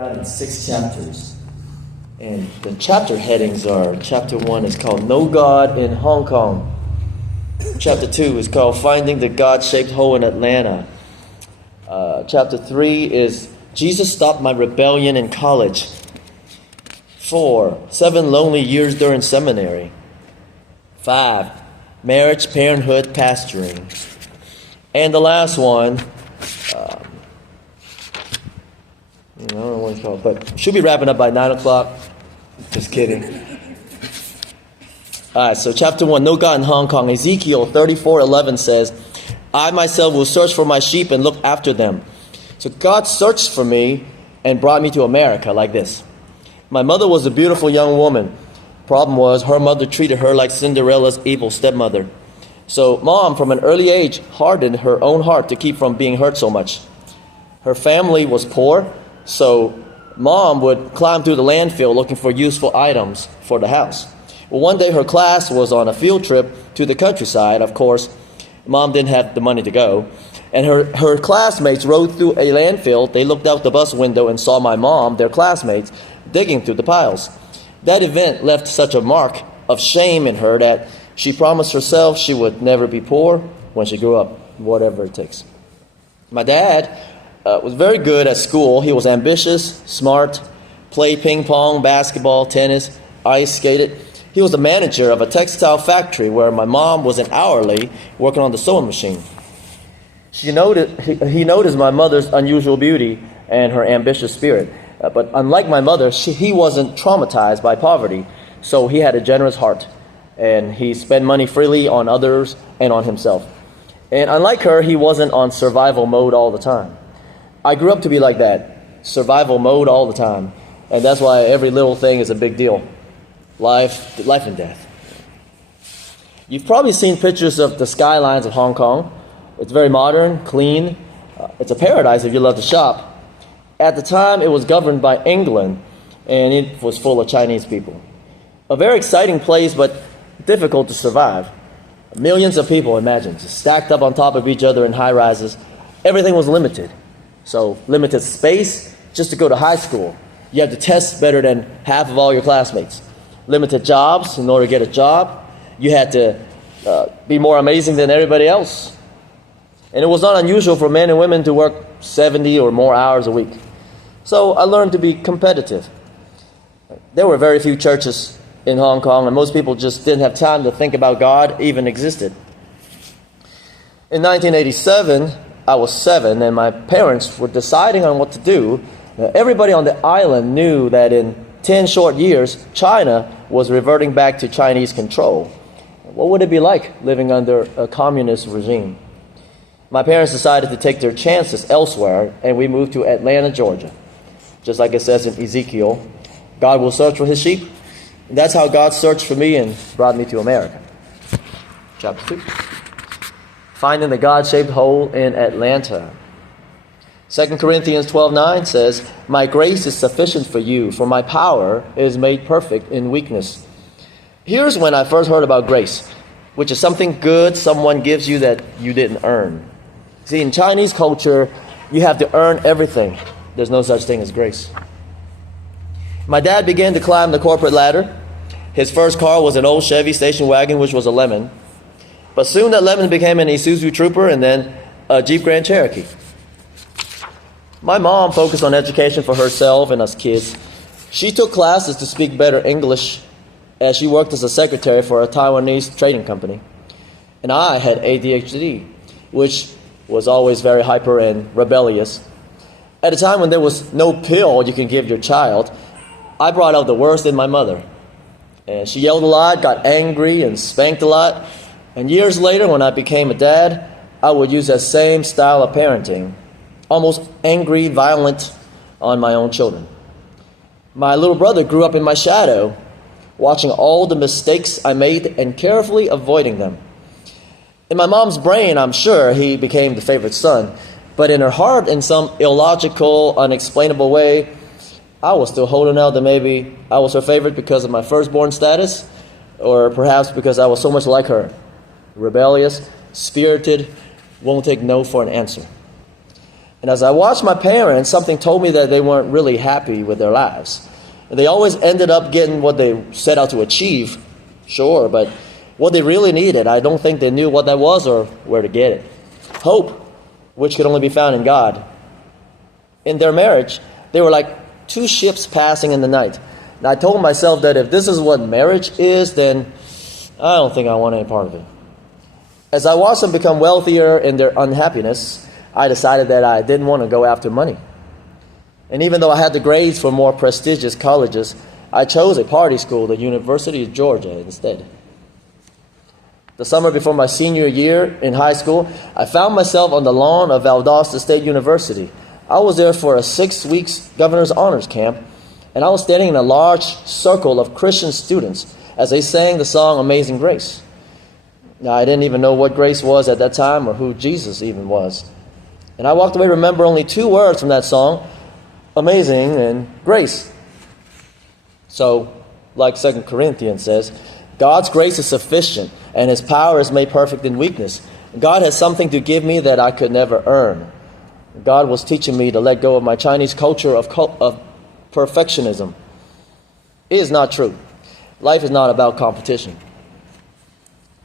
In 6 chapters. And the chapter headings are, chapter 1 is called No God in Hong Kong. Chapter 2 is called Finding the God-Shaped Hole in Atlanta. Chapter 3 is Jesus Stopped My Rebellion in College. 4, 7 Lonely Years During Seminary. 5, Marriage, Parenthood, Pastoring. And the last one, I don't know what it's called, but should be wrapping up by 9 o'clock. Just kidding. All right, so chapter 1, No God in Hong Kong. Ezekiel 34:11 says, I myself will search for my sheep and look after them. So God searched for me and brought me to America like this. My mother was a beautiful young woman. Problem was, her mother treated her like Cinderella's evil stepmother. So mom, from an early age, hardened her own heart to keep from being hurt so much. Her family was poor. So mom would climb through the landfill looking for useful items for the house. Well, one day her class was on a field trip to the countryside. Of course, mom didn't have the money to go. And her classmates rode through a landfill. They looked out the bus window and saw my mom, their classmates, digging through the piles. That event left such a mark of shame in her that she promised herself she would never be poor when she grew up, whatever it takes. My dad was very good at school. He was ambitious, smart, played ping pong, basketball, tennis, ice skated. He was the manager of a textile factory where my mom was an hourly working on the sewing machine. He noticed my mother's unusual beauty and her ambitious spirit. But unlike my mother, he wasn't traumatized by poverty, so he had a generous heart. And he spent money freely on others and on himself. And unlike her, he wasn't on survival mode all the time. I grew up to be like that, survival mode all the time. And that's why every little thing is a big deal. Life and death. You've probably seen pictures of the skylines of Hong Kong. It's very modern, clean. It's a paradise if you love to shop. At the time, it was governed by England, and it was full of Chinese people. A very exciting place, but difficult to survive. Millions of people, imagine, just stacked up on top of each other in high rises. Everything was limited. So limited space just to go to high school. You had to test better than half of all your classmates. Limited jobs in order to get a job. You had to be more amazing than everybody else. And it was not unusual for men and women to work 70 or more hours a week. So I learned to be competitive. There were very few churches in Hong Kong, and most people just didn't have time to think about God even existed. In 1987, I was 7, and my parents were deciding on what to do. Everybody on the island knew that in 10 short years, China was reverting back to Chinese control. What would it be like living under a communist regime? My parents decided to take their chances elsewhere, and we moved to Atlanta, Georgia. Just like it says in Ezekiel, God will search for his sheep. And that's how God searched for me and brought me to America. Chapter 2. Finding the God-Shaped Hole in Atlanta. 2 Corinthians 12:9 says, My grace is sufficient for you, for my power is made perfect in weakness. Here's when I first heard about grace, which is something good someone gives you that you didn't earn. See, in Chinese culture, you have to earn everything. There's no such thing as grace. My dad began to climb the corporate ladder. His first car was an old Chevy station wagon, which was a Lemon. But soon that Lemon became an Isuzu Trooper and then a Jeep Grand Cherokee. My mom focused on education for herself and us kids. She took classes to speak better English as she worked as a secretary for a Taiwanese trading company. And I had ADHD, which was always very hyper and rebellious. At a time when there was no pill you can give your child, I brought out the worst in my mother. And she yelled a lot, got angry, and spanked a lot. And years later, when I became a dad, I would use that same style of parenting, almost angry, violent, on my own children. My little brother grew up in my shadow, watching all the mistakes I made and carefully avoiding them. In my mom's brain, I'm sure he became the favorite son, but in her heart, in some illogical, unexplainable way, I was still holding out that maybe I was her favorite because of my firstborn status, or perhaps because I was so much like her. Rebellious, spirited, won't take no for an answer. And as I watched my parents, something told me that they weren't really happy with their lives. And they always ended up getting what they set out to achieve, sure, but what they really needed, I don't think they knew what that was or where to get it. Hope, which could only be found in God. In their marriage, they were like two ships passing in the night. And I told myself that if this is what marriage is, then I don't think I want any part of it. As I watched them become wealthier in their unhappiness, I decided that I didn't want to go after money. And even though I had the grades for more prestigious colleges, I chose a party school, the University of Georgia, instead. The summer before my senior year in high school, I found myself on the lawn of Valdosta State University. I was there for a 6 weeks governor's honors camp, and I was standing in a large circle of Christian students as they sang the song Amazing Grace. Now, I didn't even know what grace was at that time or who Jesus even was. And I walked away remember only 2 words from that song, amazing and grace. So, like 2 Corinthians says, God's grace is sufficient and His power is made perfect in weakness. God has something to give me that I could never earn. God was teaching me to let go of my Chinese culture of perfectionism. It is not true. Life is not about competition.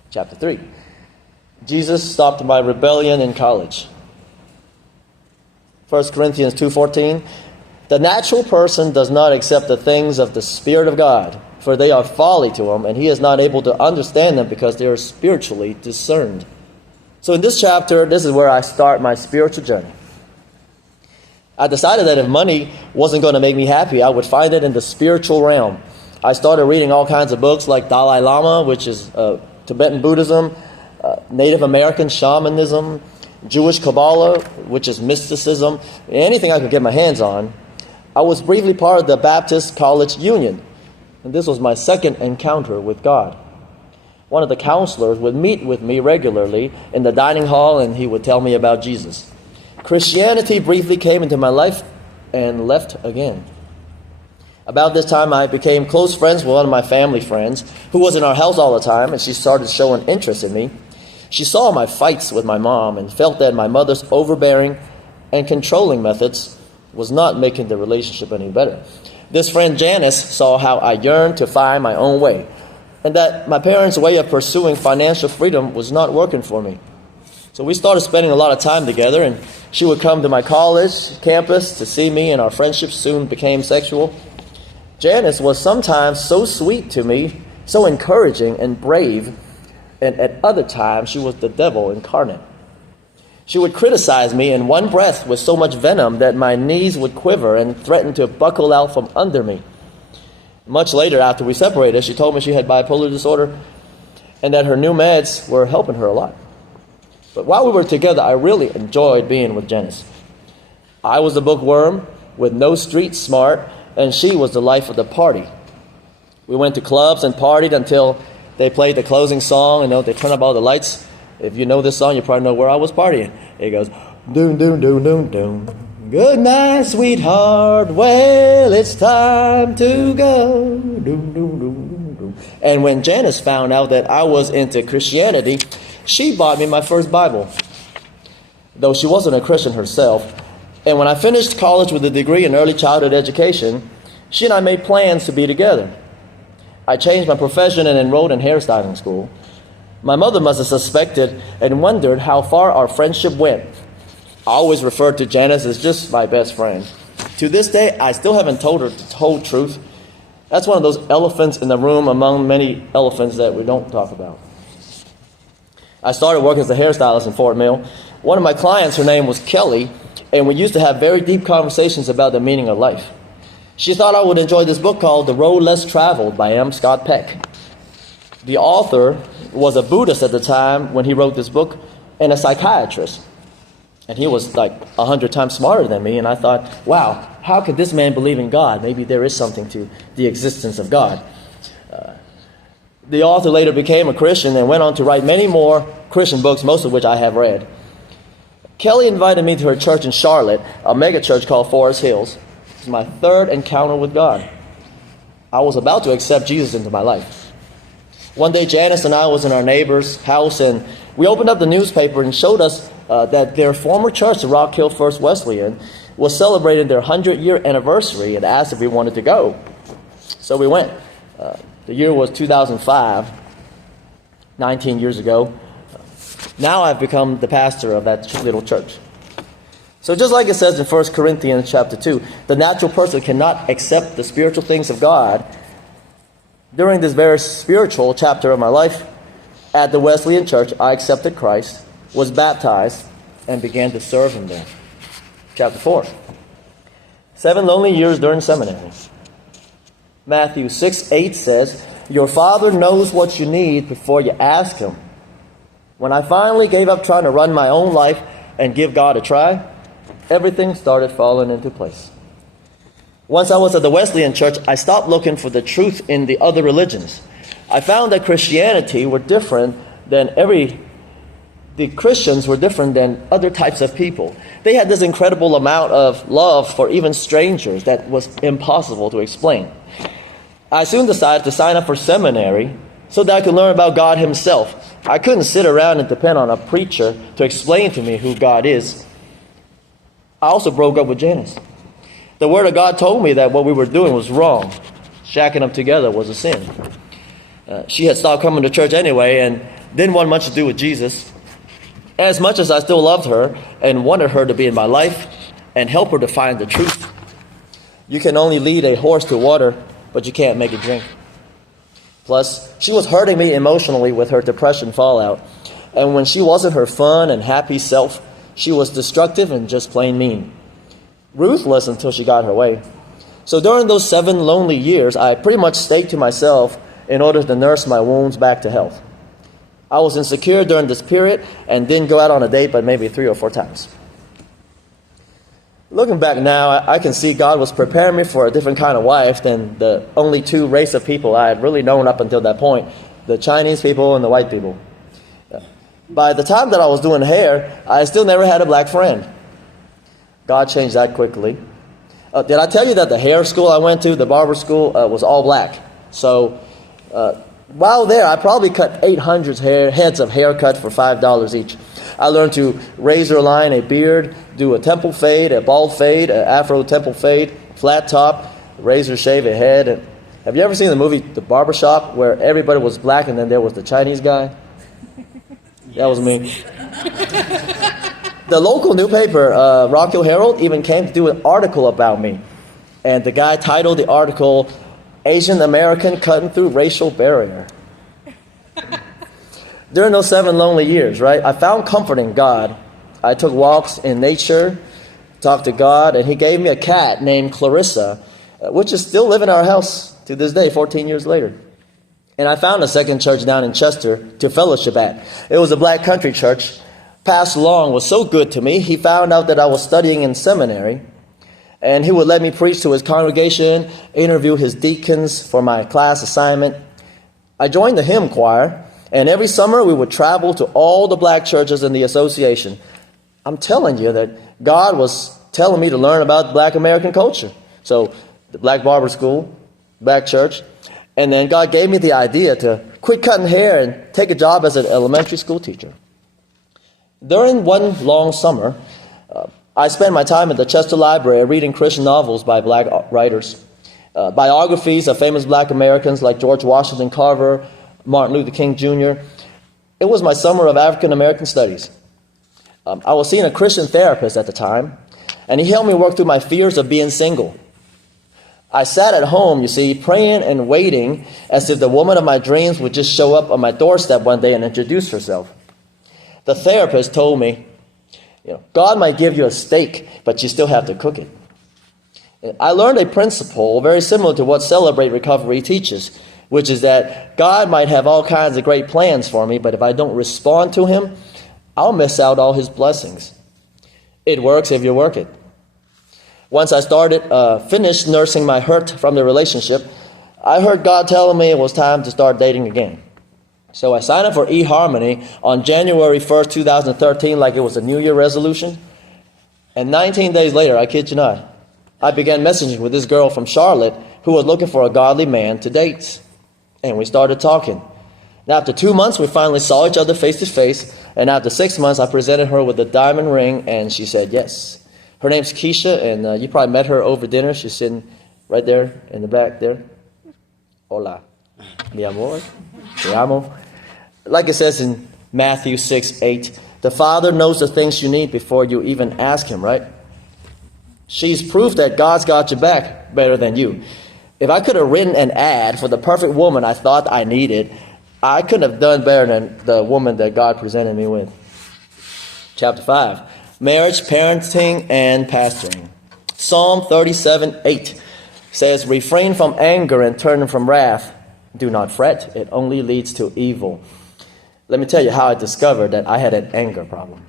Chapter 3. Jesus stopped my rebellion in college. 1 Corinthians 2:14. The natural person does not accept the things of the Spirit of God, for they are folly to him, and he is not able to understand them because they are spiritually discerned. So in this chapter, this is where I start my spiritual journey. I decided that if money wasn't going to make me happy, I would find it in the spiritual realm. I started reading all kinds of books like Dalai Lama, which is Tibetan Buddhism, Native American shamanism, Jewish Kabbalah, which is mysticism, anything I could get my hands on. I was briefly part of the Baptist College Union, and this was my second encounter with God. One of the counselors would meet with me regularly in the dining hall, and he would tell me about Jesus. Christianity briefly came into my life and left again. About this time, I became close friends with one of my family friends who was in our house all the time, and she started showing interest in me. She saw my fights with my mom and felt that my mother's overbearing and controlling methods was not making the relationship any better. This friend Janice saw how I yearned to find my own way, and that my parents' way of pursuing financial freedom was not working for me. So we started spending a lot of time together, and she would come to my college campus to see me, and our friendship soon became sexual. Janice was sometimes so sweet to me, so encouraging and brave, and at other times she was the devil incarnate. She would criticize me in one breath with so much venom that my knees would quiver and threaten to buckle out from under me. Much later, after we separated, she told me she had bipolar disorder and that her new meds were helping her a lot. But while we were together, I really enjoyed being with Janice. I was the bookworm with no street smart, and she was the life of the party. We went to clubs and partied until they played the closing song, and they turned up all the lights. If you know this song, you probably know where I was partying. It goes, doom, doom, doom, doom, doom. Good night, sweetheart. Well, it's time to go. Doom, doom, doom, doom, doom. And when Janice found out that I was into Christianity, she bought me my first Bible, though she wasn't a Christian herself. And when I finished college with a degree in early childhood education, she and I made plans to be together. I changed my profession and enrolled in hairstyling school. My mother must have suspected and wondered how far our friendship went. I always referred to Janice as just my best friend. To this day, I still haven't told her the whole truth. That's one of those elephants in the room among many elephants that we don't talk about. I started working as a hairstylist in Fort Mill. One of my clients, her name was Kelly, and we used to have very deep conversations about the meaning of life. She thought I would enjoy this book called The Road Less Traveled by M. Scott Peck. The author was a Buddhist at the time when he wrote this book and a psychiatrist. And he was like 100 times smarter than me, and I thought, wow, how could this man believe in God? Maybe there is something to the existence of God. The author later became a Christian and went on to write many more Christian books, most of which I have read. Kelly invited me to her church in Charlotte, a mega church called Forest Hills. It was my third encounter with God. I was about to accept Jesus into my life. One day, Janice and I was in our neighbor's house, and we opened up the newspaper and showed us that their former church, the Rock Hill First Wesleyan, was celebrating their 100-year anniversary and asked if we wanted to go. So we went. The year was 2005, 19 years ago. Now I've become the pastor of that little church. So just like it says in 1 Corinthians chapter 2, the natural person cannot accept the spiritual things of God. During this very spiritual chapter of my life at the Wesleyan Church, I accepted Christ, was baptized, and began to serve Him there. Chapter 4. 7 lonely years during seminary. Matthew 6:8 says, your Father knows what you need before you ask Him. When I finally gave up trying to run my own life and give God a try, everything started falling into place. Once I was at the Wesleyan Church, I stopped looking for the truth in the other religions. I found that Christianity were different than the Christians were different than other types of people. They had this incredible amount of love for even strangers that was impossible to explain. I soon decided to sign up for seminary so that I could learn about God Himself. I couldn't sit around and depend on a preacher to explain to me who God is. I also broke up with Janice. The Word of God told me that what we were doing was wrong. Shacking up together was a sin. She had stopped coming to church anyway and didn't want much to do with Jesus. As much as I still loved her and wanted her to be in my life and help her to find the truth. You can only lead a horse to water, but you can't make it drink. Plus, she was hurting me emotionally with her depression fallout. And when she wasn't her fun and happy self, she was destructive and just plain mean. Ruthless until she got her way. So during those 7 lonely years, I pretty much stayed to myself in order to nurse my wounds back to health. I was insecure during this period and didn't go out on a date but maybe 3 or 4 times. Looking back now, I can see God was preparing me for a different kind of wife than the only 2 race of people I had really known up until that point, the Chinese people and the white people. By the time that I was doing hair, I still never had a black friend. God changed that quickly. Did I tell you that the hair school I went to, the barber school, was all black? So while there, I probably cut 800 heads of haircut for $5 each. I learned to razor line a beard, do a temple fade, a bald fade, an afro temple fade, flat top, razor shave a head. Have you ever seen the movie The Barbershop where everybody was black and then there was the Chinese guy? Yes. That was me. The local newspaper, Rock Hill Herald, even came to do an article about me. And the guy titled the article, Asian American Cutting Through Racial Barrier. During those 7 lonely years, right, I found comfort in God. I took walks in nature, talked to God, and He gave me a cat named Clarissa, which is still living in our house to this day, 14 years later. And I found a second church down in Chester to fellowship at. It was a black country church. Pastor Long was so good to me, he found out that I was studying in seminary, and he would let me preach to his congregation, interview his deacons for my class assignment. I joined the hymn choir, and every summer we would travel to all the black churches in the association. I'm telling you that God was telling me to learn about black American culture. So the black barber school, black church, and then God gave me the idea to quit cutting hair and take a job as an elementary school teacher. During one long summer, I spent my time at the Chester Library reading Christian novels by black writers, biographies of famous black Americans like George Washington Carver, Martin Luther King Jr. It was my summer of African American studies. I was seeing a Christian therapist at the time, and he helped me work through my fears of being single. I sat at home, you see, praying and waiting as if the woman of my dreams would just show up on my doorstep one day and introduce herself. The therapist told me, God might give you a steak, but you still have to cook it. I learned a principle very similar to what Celebrate Recovery teaches, which is that God might have all kinds of great plans for me, but if I don't respond to Him, I'll miss out all His blessings. It works if you work it. Once I finished nursing my hurt from the relationship, I heard God telling me it was time to start dating again. So I signed up for eHarmony on January 1st, 2013, like it was a New Year resolution. And 19 days later, I kid you not, I began messaging with this girl from Charlotte who was looking for a godly man to date. And we started talking. Now, after 2 months, we finally saw each other face to face. And after 6 months, I presented her with a diamond ring, and she said yes. Her name's Keisha, and you probably met her over dinner. She's sitting right there in the back there. Hola, mi amor, te amo. Like it says in Matthew 6:8, the Father knows the things you need before you even ask Him, right? She's proof that God's got your back better than you. If I could have written an ad for the perfect woman I thought I needed, I couldn't have done better than the woman that God presented me with. Chapter 5, marriage, parenting, and pastoring. Psalm 37:8 says, refrain from anger and turn from wrath. Do not fret, it only leads to evil. Let me tell you how I discovered that I had an anger problem.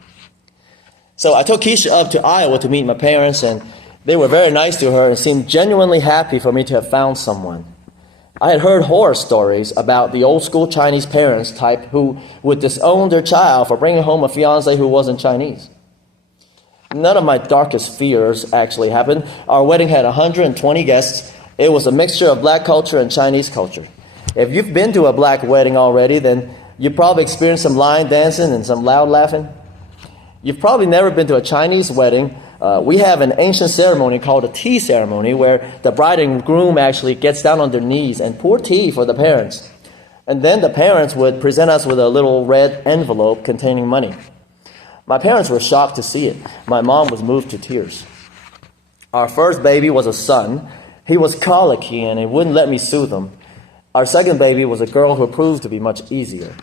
So I took Keisha up to Iowa to meet my parents, and they were very nice to her and seemed genuinely happy for me to have found someone. I had heard horror stories about the old school Chinese parents type who would disown their child for bringing home a fiancé who wasn't Chinese. None of my darkest fears actually happened. Our wedding had 120 guests. It was a mixture of black culture and Chinese culture. If you've been to a black wedding already, then you probably experienced some line dancing and some loud laughing. You've probably never been to a Chinese wedding. We have an ancient ceremony called a tea ceremony where the bride and groom actually gets down on their knees and pour tea for the parents. And then the parents would present us with a little red envelope containing money. My parents were shocked to see it. My mom was moved to tears. Our first baby was a son. He was colicky and he wouldn't let me soothe him. Our second baby was a girl who proved to be much easier.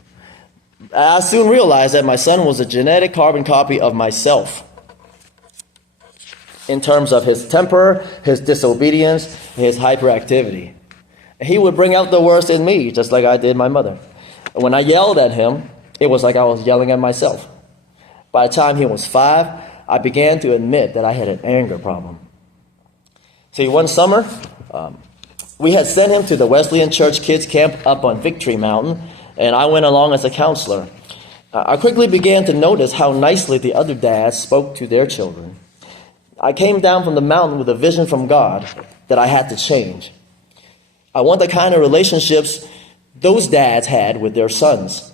I soon realized that my son was a genetic carbon copy of myself in terms of his temper, his disobedience, his hyperactivity. He would bring out the worst in me, just like I did my mother. When I yelled at him, it was like I was yelling at myself. By the time he was 5, I began to admit that I had an anger problem. See, one summer, we had sent him to the Wesleyan Church Kids Camp up on Victory Mountain, and I went along as a counselor. I quickly began to notice how nicely the other dads spoke to their children. I came down from the mountain with a vision from God that I had to change. I want the kind of relationships those dads had with their sons.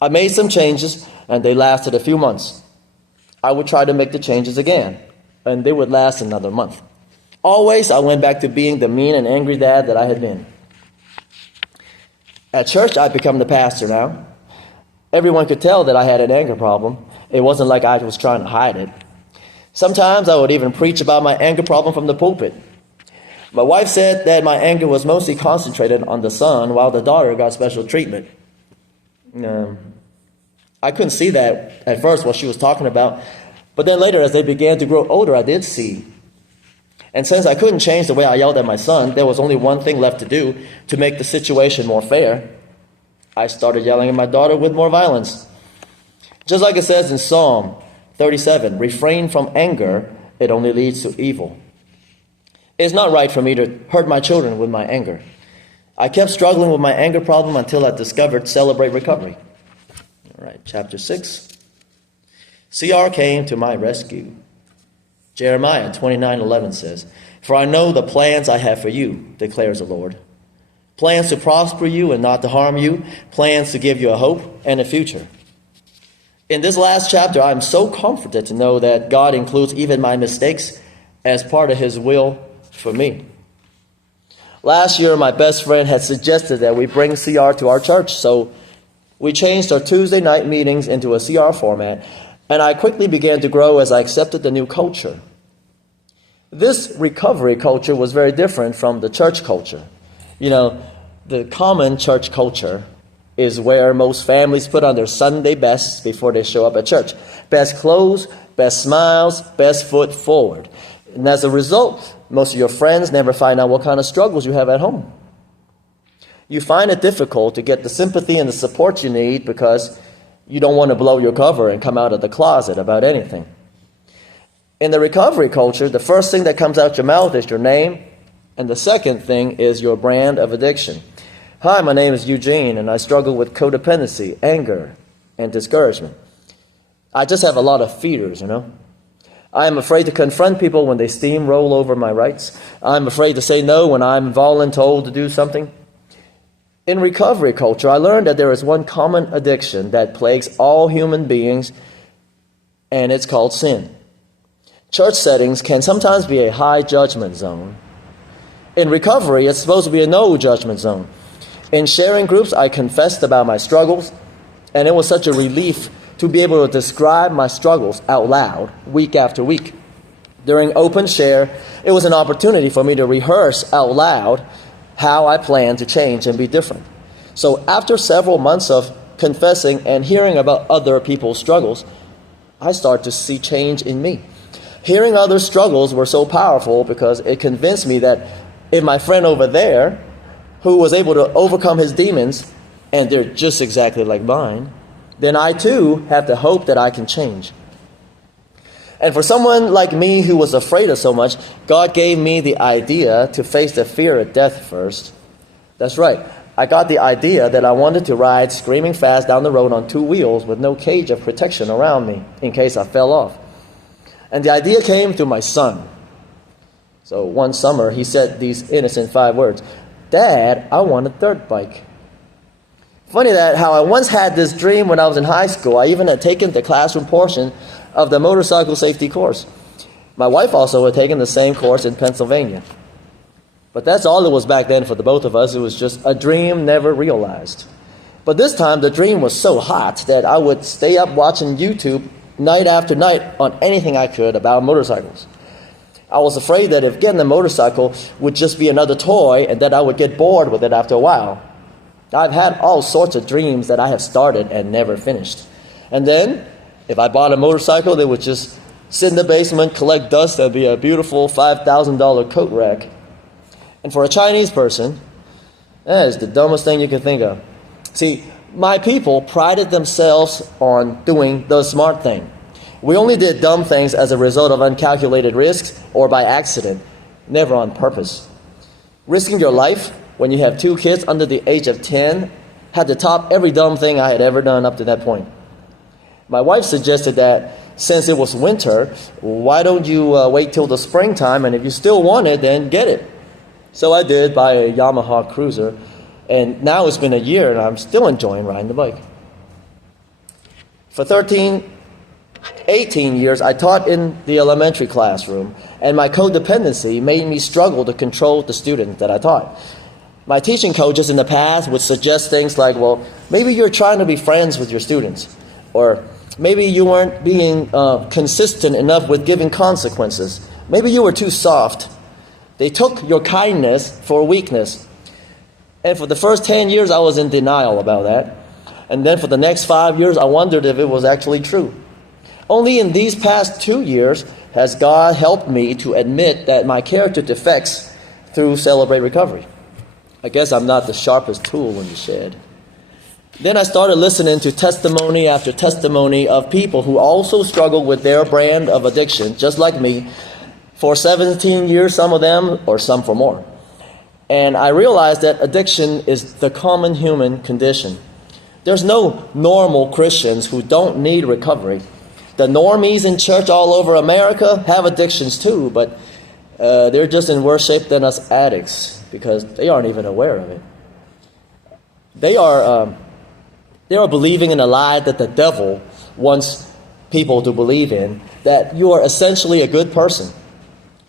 I made some changes, and they lasted a few months. I would try to make the changes again, and they would last another month. Always, I went back to being the mean and angry dad that I had been. At church, I'd become the pastor now. Everyone could tell that I had an anger problem. It wasn't like I was trying to hide it. Sometimes I would even preach about my anger problem from the pulpit. My wife said that my anger was mostly concentrated on the son, while the daughter got special treatment. I couldn't see that at first what she was talking about, but then later as they began to grow older, I did see. And since I couldn't change the way I yelled at my son, there was only one thing left to do to make the situation more fair. I started yelling at my daughter with more violence. Just like it says in Psalm 37, refrain from anger, it only leads to evil. It's not right for me to hurt my children with my anger. I kept struggling with my anger problem until I discovered Celebrate Recovery. All right, chapter 6. CR came to my rescue. Jeremiah 29:11 says, for I know the plans I have for you, declares the Lord. Plans to prosper you and not to harm you. Plans to give you a hope and a future. In this last chapter, I'm so comforted to know that God includes even my mistakes as part of His will for me. Last year, my best friend had suggested that we bring CR to our church, so we changed our Tuesday night meetings into a CR format, and I quickly began to grow as I accepted the new culture. This recovery culture was very different from the church culture. You know, the common church culture is where most families put on their Sunday best before they show up at church. Best clothes, best smiles, best foot forward. And as a result, most of your friends never find out what kind of struggles you have at home. You find it difficult to get the sympathy and the support you need because you don't want to blow your cover and come out of the closet about anything. In the recovery culture, the first thing that comes out your mouth is your name, and the second thing is your brand of addiction. Hi, my name is Eugene, and I struggle with codependency, anger, and discouragement. I just have a lot of fears, I am afraid to confront people when they steamroll over my rights. I'm afraid to say no when I'm voluntold to do something. In recovery culture, I learned that there is one common addiction that plagues all human beings, and it's called sin. Church settings can sometimes be a high judgment zone. In recovery, it's supposed to be a no judgment zone. In sharing groups, I confessed about my struggles, and it was such a relief to be able to describe my struggles out loud week after week. During open share, it was an opportunity for me to rehearse out loud how I plan to change and be different. So after several months of confessing and hearing about other people's struggles, I started to see change in me. Hearing others' struggles were so powerful because it convinced me that if my friend over there, who was able to overcome his demons, and they're just exactly like mine, then I too have the hope that I can change. And for someone like me who was afraid of so much, God gave me the idea to face the fear of death first. That's right. I got the idea that I wanted to ride screaming fast down the road on 2 wheels with no cage of protection around me in case I fell off. And the idea came through my son. So one summer, he said these innocent 5 words, "Dad, I want a dirt bike." Funny that how I once had this dream when I was in high school. I even had taken the classroom portion of the motorcycle safety course. My wife also had taken the same course in Pennsylvania. But that's all it was back then for the both of us. It was just a dream never realized. But this time the dream was so hot that I would stay up watching YouTube night after night on anything I could about motorcycles. I was afraid that if getting a motorcycle would just be another toy and that I would get bored with it after a while. I've had all sorts of dreams that I have started and never finished. And then, if I bought a motorcycle, they would just sit in the basement, collect dust, and be a beautiful $5,000 coat rack. And for a Chinese person, that is the dumbest thing you can think of. See, my people prided themselves on doing the smart thing. We only did dumb things as a result of uncalculated risks or by accident, never on purpose. Risking your life when you have 2 kids under the age of 10 had to top every dumb thing I had ever done up to that point. My wife suggested that since it was winter, why don't you wait till the springtime, and if you still want it, then get it. So I did, buy a Yamaha Cruiser, and now it's been a year and I'm still enjoying riding the bike. For 18 years, I taught in the elementary classroom, and my codependency made me struggle to control the students that I taught. My teaching coaches in the past would suggest things like, well, maybe you're trying to be friends with your students, or maybe you weren't being consistent enough with giving consequences. Maybe you were too soft. They took your kindness for weakness. And for the first 10 years, I was in denial about that. And then for the next 5 years, I wondered if it was actually true. Only in these past 2 years has God helped me to admit that my character defects through Celebrate Recovery. I guess I'm not the sharpest tool in the shed. Then I started listening to testimony after testimony of people who also struggle with their brand of addiction, just like me, for 17 years, some of them, or some for more. And I realized that addiction is the common human condition. There's no normal Christians who don't need recovery. The normies in church all over America have addictions too, but they're just in worse shape than us addicts because they aren't even aware of it. They are believing in a lie that the devil wants people to believe in, that you are essentially a good person.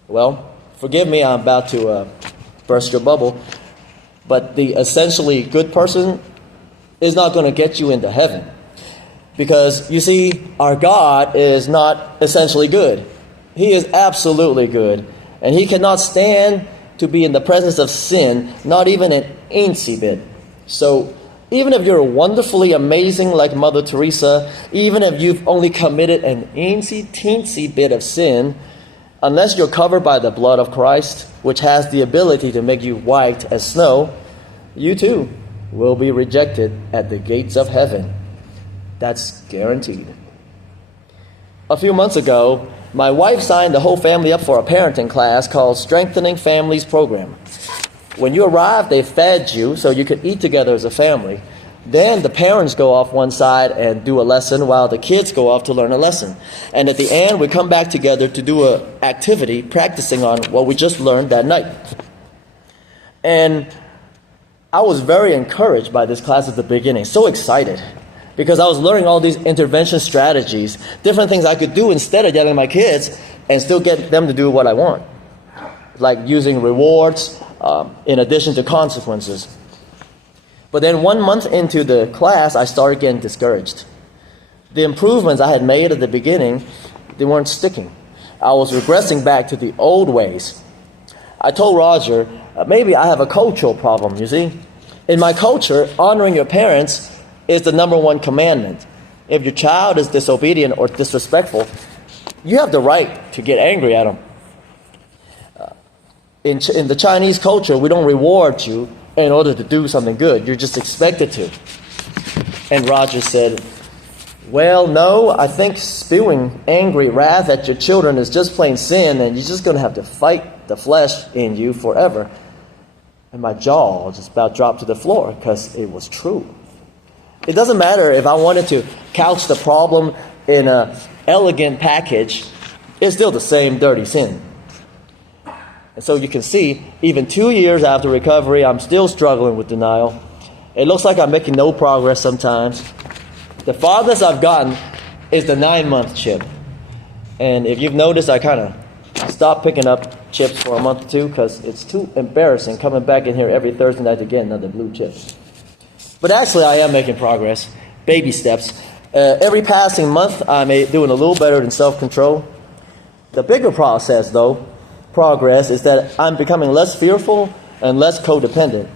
Well, forgive me, I'm about to burst your bubble, but the essentially good person is not going to get you into heaven. Because, you see, our God is not essentially good. He is absolutely good. And He cannot stand to be in the presence of sin, not even an teensy bit. So, even if you're wonderfully amazing like Mother Teresa, even if you've only committed an teensy bit of sin, unless you're covered by the blood of Christ, which has the ability to make you white as snow, you too will be rejected at the gates of heaven. That's guaranteed. A few months ago, my wife signed the whole family up for a parenting class called Strengthening Families Program. When you arrived, they fed you so you could eat together as a family. Then the parents go off one side and do a lesson while the kids go off to learn a lesson. And at the end, we come back together to do an activity practicing on what we just learned that night. And I was very encouraged by this class at the beginning, so excited, because I was learning all these intervention strategies, different things I could do instead of yelling at my kids and still get them to do what I want, like using rewards in addition to consequences. But then 1 month into the class, I started getting discouraged. The improvements I had made at the beginning, they weren't sticking. I was regressing back to the old ways. I told Roger, maybe I have a cultural problem, you see. In my culture, honoring your parents is the number one commandment. If your child is disobedient or disrespectful, you have the right to get angry at them. In the Chinese culture, we don't reward you in order to do something good. You're just expected to. And Roger said, well, no, I think spewing angry wrath at your children is just plain sin, and you're just going to have to fight the flesh in you forever. And my jaw just about dropped to the floor because it was true. It doesn't matter if I wanted to couch the problem in an elegant package, it's still the same dirty sin. And so you can see, even 2 years after recovery, I'm still struggling with denial. It looks like I'm making no progress sometimes. The farthest I've gotten is the 9-month chip. And if you've noticed, I kind of stopped picking up chips for a month or two because it's too embarrassing coming back in here every Thursday night to get another blue chip. But actually, I am making progress. Baby steps. Every passing month, I'm doing a little better in self-control. The bigger progress is that I'm becoming less fearful and less codependent.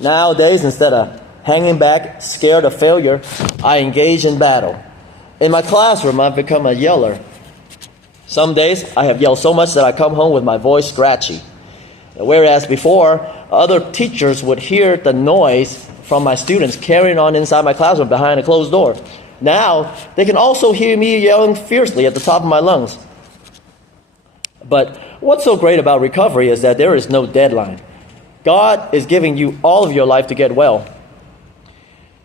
Nowadays, instead of hanging back, scared of failure, I engage in battle. In my classroom, I've become a yeller. Some days, I have yelled so much that I come home with my voice scratchy. Whereas before, other teachers would hear the noise from my students carrying on inside my classroom behind a closed door. Now, they can also hear me yelling fiercely at the top of my lungs. But what's so great about recovery is that there is no deadline. God is giving you all of your life to get well.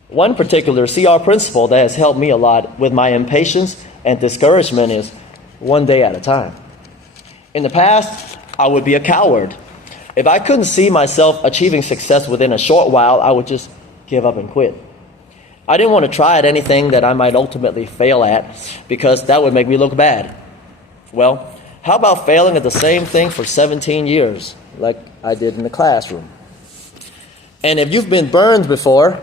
One particular CR principle that has helped me a lot with my impatience and discouragement is one day at a time. In the past, I would be a coward. If I couldn't see myself achieving success within a short while, I would just give up and quit. I didn't want to try at anything that I might ultimately fail at because that would make me look bad. Well, how about failing at the same thing for 17 years, like I did in the classroom? And if you've been burned before,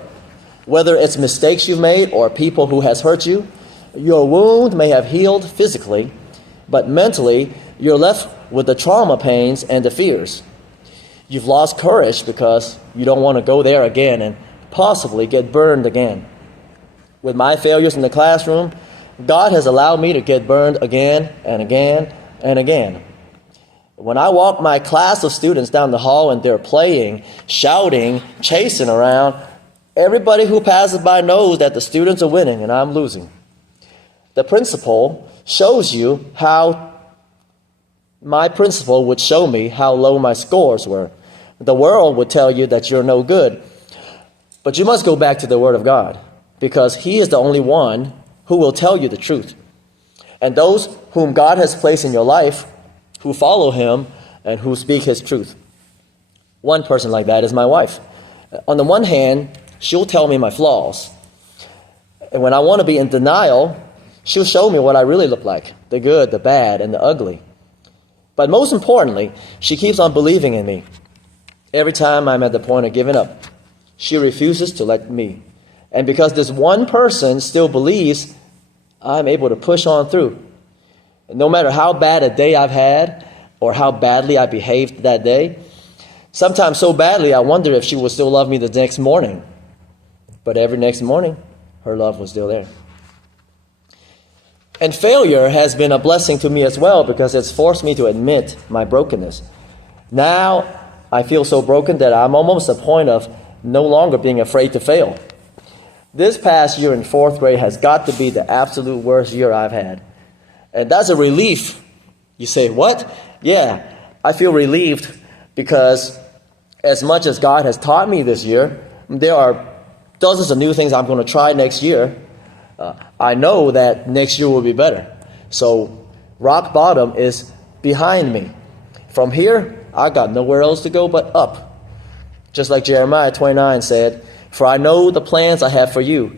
whether it's mistakes you've made or people who has hurt you, your wound may have healed physically, but mentally, you're left with the trauma pains and the fears. You've lost courage because you don't want to go there again and possibly get burned again. With my failures in the classroom, God has allowed me to get burned again and again and again. When I walk my class of students down the hall and they're playing, shouting, chasing around, everybody who passes by knows that the students are winning and I'm losing. The principle shows you how my principle would show me how low my scores were. The world would tell you that you're no good. But you must go back to the Word of God because He is the only one who will tell you the truth. And those whom God has placed in your life, who follow Him and who speak His truth. One person like that is my wife. On the one hand, she'll tell me my flaws. And when I want to be in denial, she'll show me what I really look like, the good, the bad, and the ugly. But most importantly, she keeps on believing in me. Every time I'm at the point of giving up, she refuses to let me. And because this one person still believes, I'm able to push on through. And no matter how bad a day I've had or how badly I behaved that day, sometimes so badly I wonder if she will still love me the next morning. But every next morning, her love was still there. And failure has been a blessing to me as well because it's forced me to admit my brokenness. Now I feel so broken that I'm almost at the point of no longer being afraid to fail. This past year in 4th grade has got to be the absolute worst year I've had. And that's a relief. You say, what? Yeah, I feel relieved because as much as God has taught me this year, there are dozens of new things I'm going to try next year. I know that next year will be better. So rock bottom is behind me. From here, I got nowhere else to go but up. Just like Jeremiah 29 said, "For I know the plans I have for you,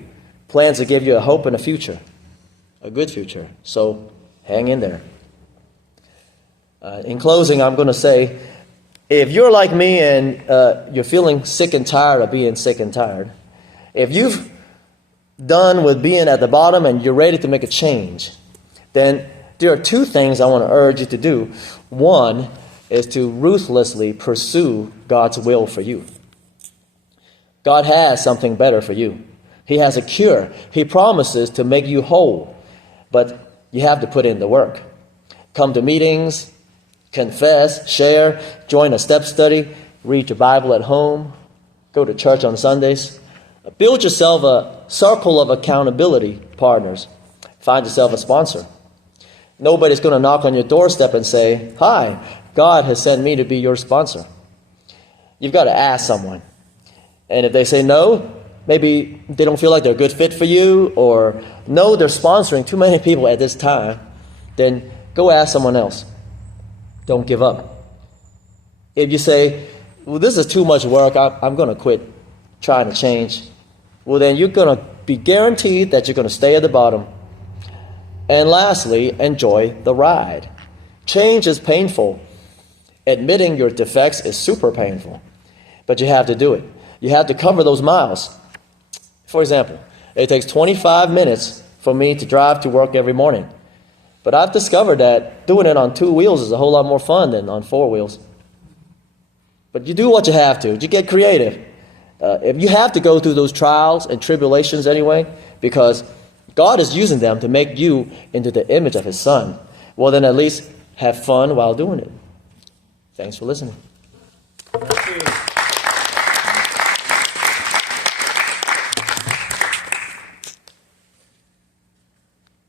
plans to give you a hope and a future, a good future." So hang in there. In closing, I'm going to say, if you're like me and you're feeling sick and tired of being sick and tired, if you've done with being at the bottom and you're ready to make a change, then there are two things I want to urge you to do. One is to ruthlessly pursue God's will for you. God has something better for you. He has a cure. He promises to make you whole, but you have to put in the work. Come to meetings, confess, share, join a step study, read your Bible at home, go to church on Sundays. Build yourself a circle of accountability partners. Find yourself a sponsor. Nobody's going to knock on your doorstep and say, "Hi, God has sent me to be your sponsor." You've got to ask someone. And if they say no, maybe they don't feel like they're a good fit for you, or no, they're sponsoring too many people at this time, then go ask someone else. Don't give up. If you say, "Well, this is too much work, I'm going to quit trying to change," well, then you're going to be guaranteed that you're going to stay at the bottom. And lastly, enjoy the ride. Change is painful. Admitting your defects is super painful. But you have to do it. You have to cover those miles. For example, it takes 25 minutes for me to drive to work every morning. But I've discovered that doing it on 2 wheels is a whole lot more fun than on 4 wheels. But you do what you have to. You get creative. If you have to go through those trials and tribulations anyway, because God is using them to make you into the image of His Son, well, then at least have fun while doing it. Thanks for listening.